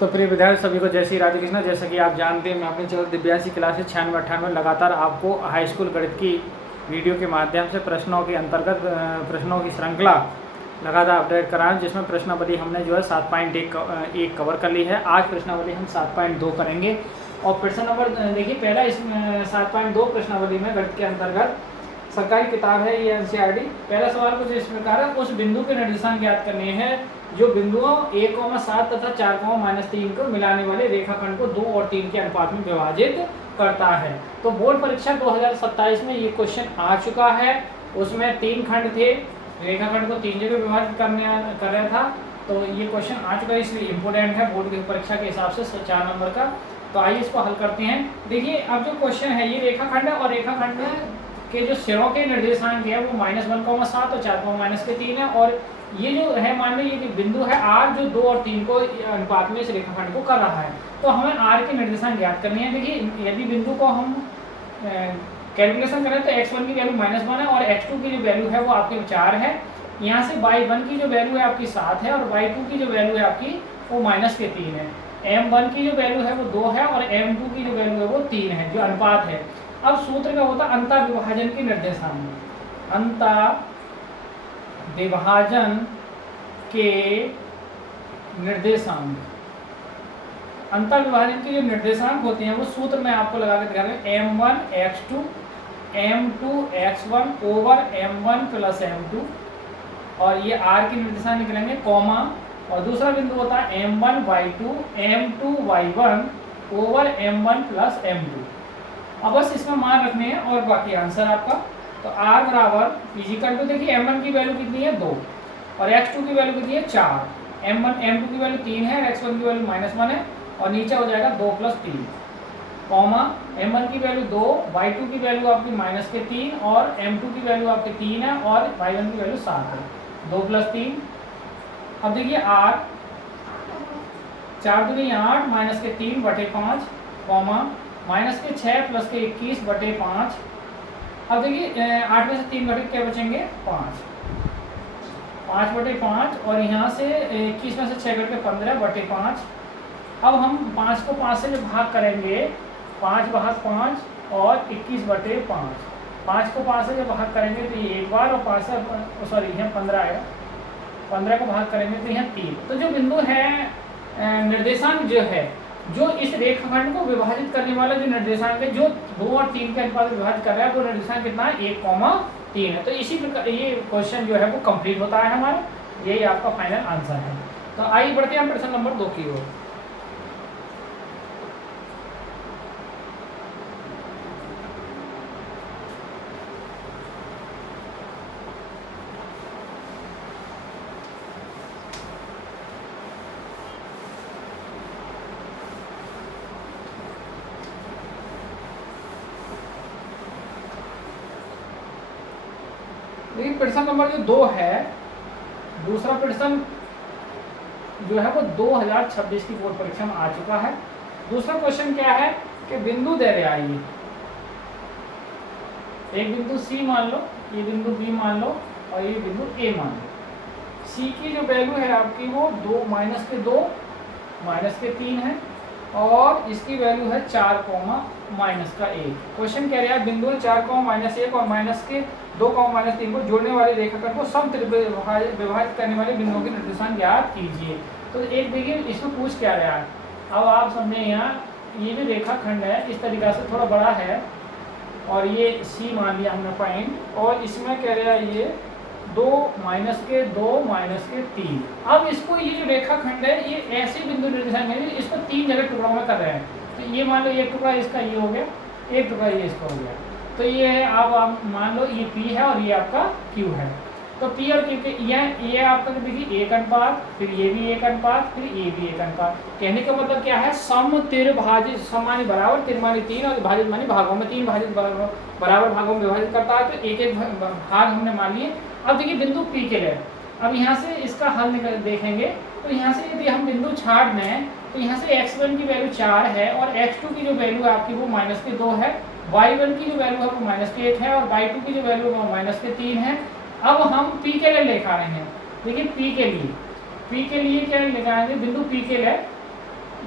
तो प्रिय विद्यार्थी सभी को जय श्री राधे कृष्णा। जैसा कि आप जानते हैं मैं अपने चैनल दिव्यांशी क्लासेस 96-98 लगातार आपको हाई स्कूल गणित की वीडियो के माध्यम से प्रश्नों के अंतर्गत प्रश्नों की श्रृंखला लगातार अपडेट करा है, जिसमें प्रश्नावली हमने जो है 7.1 कवर कर ली है। आज प्रश्नावली हम 7.2 करेंगे और प्रश्न नंबर देखिए पहला इस 7.2 प्रश्नावली में गणित के अंतर्गत सरकारी किताब है ये एनसीईआरटी। पहला सवाल कुछ इस प्रकार है, उस बिंदु के निर्देशांक ज्ञात करने हैं जो बिंदुओं 1,7 तथा 4,-3 को मिलाने वाले रेखाखंड को 2 और 3 के अनुपात में विभाजित करता है। तो बोर्ड परीक्षा 2027 में ये क्वेश्चन आ चुका है। उसमें 3 खंड थे, रेखाखंड को 3 जगह विभाजित कर रहा था। तो ये क्वेश्चन आ चुका है, इसलिए इम्पोर्टेंट है बोर्ड की परीक्षा के हिसाब से 4 नंबर का। तो आइए इसको हल करते हैं। देखिए अब जो क्वेश्चन है ये रेखाखंड है और रेखाखंड में के जो सिरों के निर्देशांक है वो -1,7 और 4,-3 है। और ये जो है मान लीजिए ये बिंदु है R जो 2 और 3 को अनुपात में इस रेखाखंड को कर रहा है। तो हमें R के निर्देशांक ज्ञात करनी है। देखिए यदि बिंदु को हम कैलकुलेशन करें तो x1 की वैल्यू -1 है और x2 की जो वैल्यू है वो आपके 4 है। यहाँ से y1 की जो वैल्यू है आपकी 7 है और y2 की जो वैल्यू है आपकी वो -3 है। m1 की जो वैल्यू है वो 2 है और m2 की जो वैल्यू है वो 3 है, जो अनुपात है। अब सूत्र क्या होता है, अंतर विभाजन के निर्देशांक। अंतर विभाजन के निर्देशांक, अंतर विभाजन के जो निर्देशांक होते हैं वो सूत्र में आपको लगा के दिखा रहे हैं। m1 x2 m2 x1 over m1 plus m2 और ये r के निर्देशांक निकलेंगे कॉमा। और दूसरा बिंदु होता है m1 y2 m2 y1 over m1 plus m2। अब बस इसमें मान रखने हैं और बाकी आंसर आपका। तो r बराबर फिजिकल टू देखिए m1 की वैल्यू कितनी है 2 और x2 की वैल्यू कितनी है 4, m2 की वैल्यू 3 है और x1 की वैल्यू -1 है और नीचे हो जाएगा 2 + 3 कॉमा। m1 की वैल्यू 2, y2 की वैल्यू आपकी -3 और m2 की वैल्यू आपकी 3 है और y1 की वैल्यू 7 है, 2 + 3। अब देखिए r 4 दूनी 8 -3/5 कॉमा -6 + 21/5। अब देखिए 8 में से 3 घटे क्या बचेंगे 5/5 और यहाँ से 21 में से 6 घट के 15/5। अब हम 5 को 5 से जो भाग करेंगे 5 भाग 5 और 21/5। 5 को 5 से जो भाग करेंगे तो ये एक बार और 5 से सॉरी यहाँ 15 आएगा, 15 को भाग करेंगे तो यहाँ 3। तो जो बिंदु है निर्देशांक जो है जो इस रेखाखंड को विभाजित करने वाला जो निर्देशांक है जो 2 और 3 के अनुपात में विभाजित कर रहा है वो निर्देशांक कितना है 1,3 है। तो इसी प्रकार ये क्वेश्चन जो है वो कंप्लीट होता है हमारा, यही आपका फाइनल आंसर है। तो आइए बढ़ते हैं प्रश्न नंबर 2 की ओर। प्रश्न नंबर जो 2 है, दूसरा प्रश्न जो है वो 2026 की बोर्ड परीक्षा में आ चुका है। दूसरा क्वेश्चन क्या है कि बिंदु दे रहा है ये एक बिंदु C मान लो, ये बिंदु B मान लो और ये बिंदु A मान लो। C की जो वैल्यू है आपकी वो 2 -3 है और इसकी वैल्यू है 4, -1। क्वेश्चन कह रहा है बिंदु 4, -1 और -2, -3 को जोड़ने वाले रेखाखंड को विभाजित करने वाले बिंदुओं के निर्देशांक ज्ञात कीजिए। तो एक देखिए इसमें पूछ क्या रहा है। अब आप समझे यहाँ ये जो रेखाखंड है इस तरीक़ा से थोड़ा बड़ा है और ये C मान लिया हमने पॉइंट और इसमें कह रहा है ये 2 -3। अब इसको ये जो रेखाखंड है ये ऐसे बिंदु निर्देशांक है इसको 3 जगह टुकड़ों में कर रहे हैं। तो ये मान लो एक टुकड़ा इसका ये हो गया, एक टुकड़ा ये इसका हो गया। तो ये है अब आप मान लो ये P है और ये आपका Q है। तो P और Q के ये आपका देखिए 1 अनुपात, फिर ये भी 1 अनुपात, फिर ये भी 1 अनुपात। कहने का मतलब क्या है समतिर्भाजित समानी बराबर तिरमानी 3 और भाजित मानी भागों में 3 भाजित बराबर भागों में विभाजित करता है। तो एक भाग हमने मान लिए। अब देखिए बिंदु P के लिए अब यहाँ से इसका हल निकल देखेंगे। तो यहाँ से यदि हम बिंदु छाड़ दें तो यहाँ से x1 की वैल्यू 4 है और x2 की जो वैल्यू है आपकी वो -2 है, y1 की जो वैल्यू है वो -1 है और y2 की जो वैल्यू है वो -3 है। अब हम P के लिए लिखा रहे हैं। देखिए P के लिए क्या लिखाएंगे, बिंदु P के लिए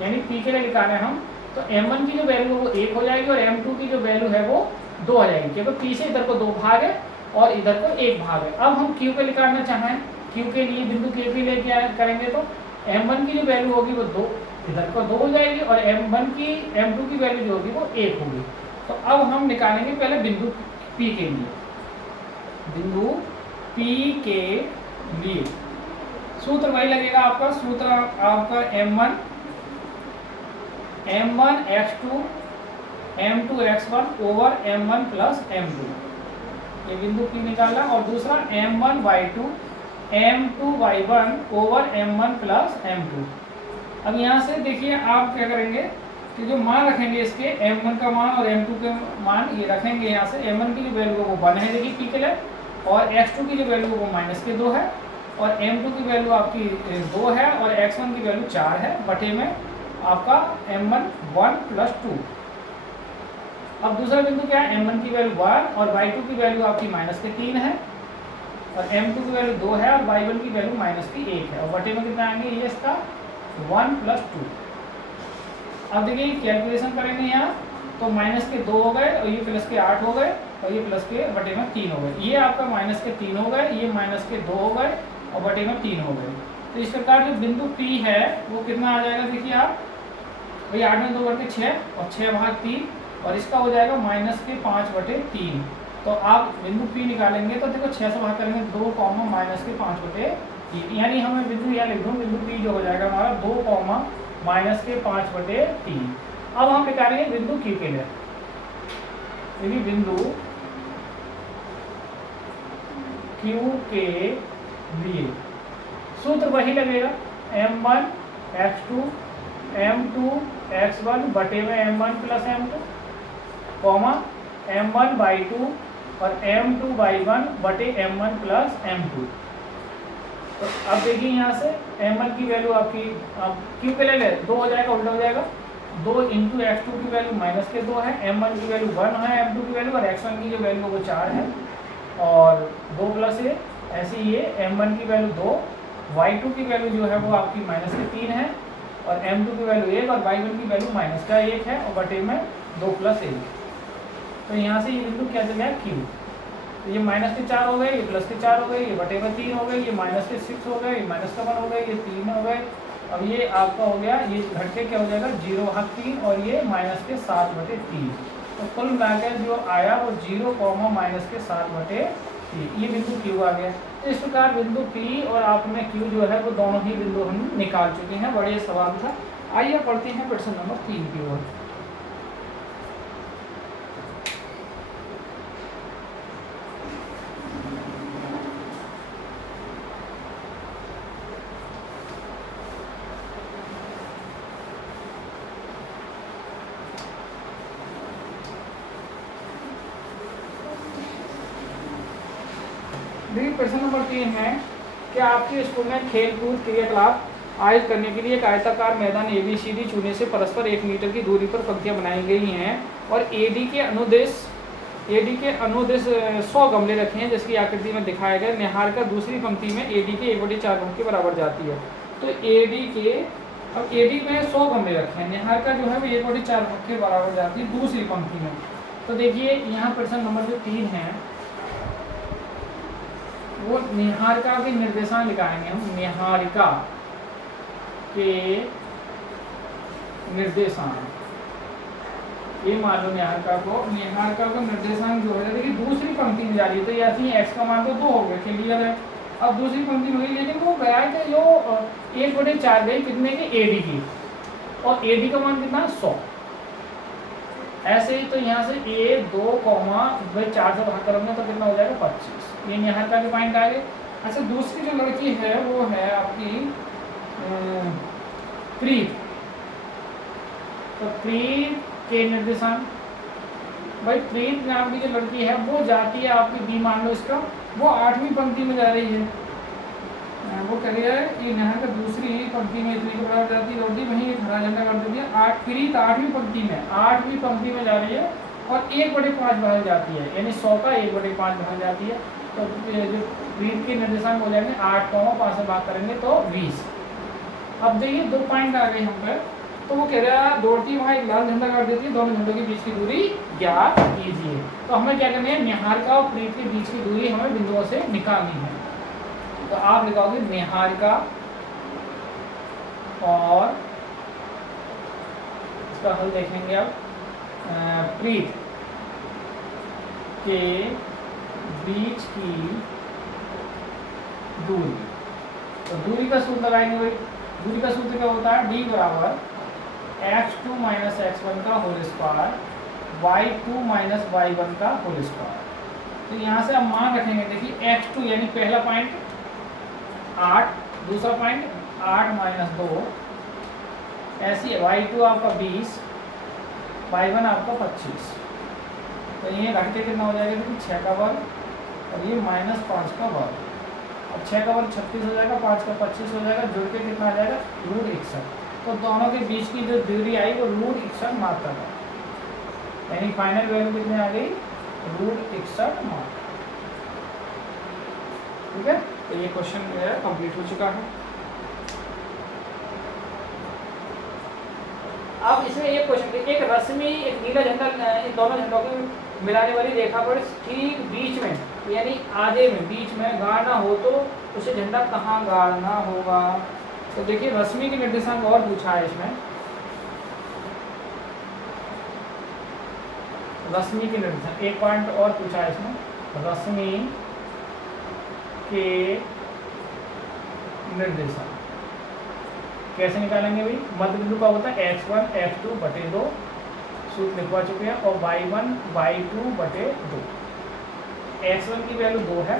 यानी पी के लिए निकालें हम, तो m1 की जो वैल्यू है वो 1 हो जाएगी और m2 की जो वैल्यू है वो 2 हो जाएगी, क्योंकि पी से इधर को 2 भाग है और इधर को 1 भाग है। अब हम क्यू के निकालना चाहें, क्यू के लिए बिंदु के पे लेके आए करेंगे तो m1 की जो वैल्यू होगी वो 2, इधर को 2 हो जाएगी और m2 की वैल्यू जो होगी वो 1 होगी। तो अब हम निकालेंगे पहले बिंदु P के लिए। बिंदु P के लिए सूत्र वही लगेगा आपका, सूत्र आपका m1 x2 m2 x1 over m1 plus m2, ये बिंदु P निकाला। और दूसरा m1 y2 m2 y1 over m1 plus m2। अब यहाँ से देखिए आप क्या करेंगे कि जो मान रखेंगे इसके m1 का मान और m2 के मान ये रखेंगे यहाँ से। m1 की जो वैल्यू वो 1 है देखिए P के लिए, और x2 की जो वैल्यू वो -2 है, और m2 की वैल्यू आपकी 2 है, और x1 की वैल्यू 4 है, बटे में आपका m1 1 प्लस 2। अब दूसरा बिंदु क्या है, m1 की वैल्यू 1 और y2 की वैल्यू आपकी -3 है, और m2 की वैल्यू 2 है और y1 की वैल्यू -1 है, और बटे में कितना आएंगे ये इसका 1 प्लस 2। अब देखिए कैलकुलेशन करेंगे यहाँ तो -2 हो गए और ये +8 हो गए और ये बटे में 3 हो गए। ये आपका -3 हो गए, ये -2 हो गए और बटे में 3 हो गए। तो इस प्रकार जो बिंदु P है वो कितना आ जाएगा, देखिए आप भाई 8 में 2 बटे 6 और 6 भाग 3, और इसका हो जाएगा -5 बटे 3। तो आप बिंदु P निकालेंगे तो देखो 6 से भाग करेंगे 2, -5 बटे 3, यानी हमें बिंदु यहाँ लिख दूँ, बिंदु P जो हो जाएगा हमारा 2, -5 बटे 3। अब हम निकालेंगे बिंदु Q के लिए। यदि बिंदु Q के लिए सूत्र वही लगेगा, m1 x2 m2 x1 बटे में m1 plus m2, m1 y2 और m2 y1 बटे m1 प्लस m2। तो अब देखिए यहाँ से m1 की वैल्यू आपकी Q के ले 2 हो जाएगा, उल्टा हो जाएगा, 2 इंटू x2 की वैल्यू -2 है, m1 की वैल्यू 1 है, m2 की वैल्यू, और x1 की जो वैल्यू वो 4 है, और 2 प्लस ये ऐसे ये m1 की वैल्यू 2, y2 की वैल्यू जो है वो आपकी -3 है, और m2 की वैल्यू 1 और y1 की वैल्यू -1 है, और बटे में 2 प्लस 1। तो यहाँ से ये बिंदु क्या चल गया Q। तो ये -4 हो गए, ये +4 हो गए, ये बटे में 3 हो गए, ये -6 हो गए, ये -1 हो गए, ये 3 हो गए। अब ये आपका हो गया, ये घट के क्या हो जाएगा 0 भाग 3 और ये -7 बटे 3। तो कुल मिलाकर जो आया वो 0, -7 बटे 3, ये बिंदु Q आ गया। तो इस प्रकार बिंदु P और आपने Q जो है वो दोनों ही बिंदु हम निकाल चुके हैं। बड़े सवाल था। आइए पढ़ते हैं प्रश्न नंबर 3 की ओर। प्रश्न नंबर 3 है कि आपके स्कूल में खेल कूद क्रियाकलाप आयोजित करने के लिए एक आयताकार मैदान ABCD चुने से परस्पर 1 मीटर की दूरी पर पंक्तियां बनाई गई हैं, और AD के अनुदेश 100 गमले रखे हैं जिसकी आकृति में दिखाया गया। निहारिका दूसरी पंक्ति में AD के 1/4 भाग के बराबर जाती है। तो AD में 100 गमले रखे हैं, निहारिका जो है वो 1/4 भाग के बराबर जाती है दूसरी पंक्ति में। तो देखिए यहाँ प्रश्न नंबर जो 3 है वो निहारिका के निर्देशांक निकालेंगे हम। निहारिका के निर्देशांक, ये मान लो निहारिका को निर्देशांक जो है देखिए दूसरी पंक्ति में जा रही है, तो ऐसे ही x का मान तो 2 हो गया, क्लियर है। अब दूसरी पंक्ति में गई, लेकिन वो गया है जो 1/4 गई कितने की AD की, और AD का मान कितना 100। ऐसे ही तो यहाँ से 1, 2, 4 से भाग करोगे तो कितना हो जाएगा 25। ये निहारिका के पॉइंट आ गए। अच्छा दूसरी जो लड़की है वो है आपकी प्रीत। तो प्रीत के निर्देशांक, भाई प्रीत नाम की जो लड़की है वो जाती है आपकी B मान लो इसका, वो 8वीं पंक्ति में जा रही है। वो कह रही है कि निहारिका दूसरी पंक्ति में इतनी के बराबर जाती है, वहीं एक हरा झंडा कर देती है। प्रीत 8वीं पंक्ति में जा रही है और 1/5 भाग जाती है, यानी 100 का 1/5 भाग जाती है। तो जो प्रीत के निर्देशांक हो जाएंगे 8, 5 से भाग करेंगे तो 20। अब देखिए 2 पॉइंट आ गए हम पे। तो वो कह रहा है दौड़ती वहाँ एक लाल झंडा काट देती है, दोनों झंडों के बीच की दूरी ज्ञात कीजिए। तो हमें क्या करनी है, निहारिका और प्रीत के बीच की दूरी हमें बिंदुओं से निकालनी है। तो आप लिखाओगे निहारिका और इसका हल देखेंगे अब प्रीत के बीच की दूरी। तो दूरी का सूत्र लगाएंगे भाई। दूरी का सूत्र क्या होता है, d बराबर x2 माइनस x1 का whole square y2 minus y1 का होल स्क्वायर। तो यहाँ से हम मान रखेंगे, देखिए x2 यानी पहला पॉइंट 8, दूसरा पॉइंट 8 माइनस 2, ऐसी y2 आपका 20, y1 आपका 25। तो ये घट के कितना हो जाएगा, देखिए 6 का वर्ग और ये माइनस 5 का वर्ग। अब 6 का वर्ग 36 हो जाएगा, 5 का 25 हो जाएगा, जुड़ के कितना आ जाएगा √61। तो दोनों के बीच की जो दूरी आई वो √61 मात्रा है, यानी फाइनल वैल्यू कितनी आ गई √61 मात्रा। ठीक है, तो ये क्वेश्चन मेरा कंप्लीट हो चुका है। अब इसमें एक क्वेश्चन, एक रश्मि एक नीला झंडा इन दोनों झंडों को मिलाने वाली रेखा पर ठीक बीच में यानी आधे में बीच में गाड़ना हो तो उसे झंडा कहाँ गाड़ना होगा। तो देखिए रश्मि के निर्देशांक और पूछा है इसमें, रश्मि के निर्देशांक एक पॉइंट और पूछा है इसमें, रश्मि के निर्देशांक कैसे निकालेंगे भाई। मध्य बिंदु का होता है x1 x2 बटे 2, सूत्र लिखवा चुके हैं, और y1 y2 बटे 2। x1 की वैल्यू 2 है,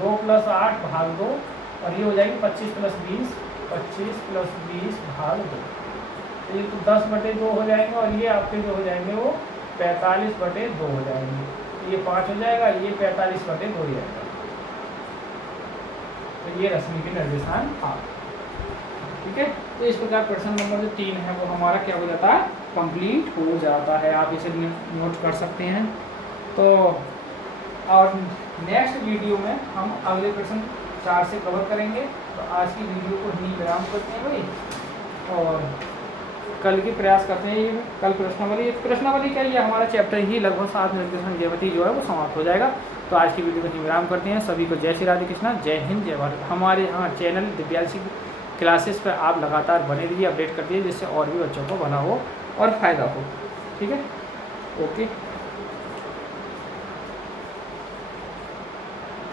2 + 8 भाग 2, और ये हो जाएगी 25 + 20, 25 + 20 भाग 2। तो ये तो 10 बटे 2 हो जाएंगे, और ये आपके जो हो जाएंगे वो 45 बटे 2 हो जाएंगे। तो ये 5 हो जाएगा, ये 45 बटे 2 हो जाएगा। तो ये रश्मि के निर्देशांक आ। ठीक है, तो इस प्रकार प्रश्न नंबर जो 3 है वो हमारा क्या हो जाता है, कंप्लीट हो जाता है। आप इसे नोट कर सकते हैं। तो और नेक्स्ट वीडियो में हम अगले प्रश्न 4 से कवर करेंगे। तो आज की वीडियो को यहीं विराम करते हैं भाई, और कल की प्रयास करते हैं। ये कल प्रश्नावली क्या, ये हमारा चैप्टर ही लगभग 7 निर्देशांक ज्यामिति जो है वो समाप्त हो जाएगा। तो आज की वीडियो को यहीं विराम करते हैं। सभी को जय श्री राधे कृष्णा, जय हिंद, जय भारत। हमारे यहाँ चैनल दिव्यांशी क्लासेस पर आप लगातार बने रहिए, अपडेट कर दिए, जिससे और भी बच्चों को बना हो और फ़ायदा हो। ठीक है, ओके।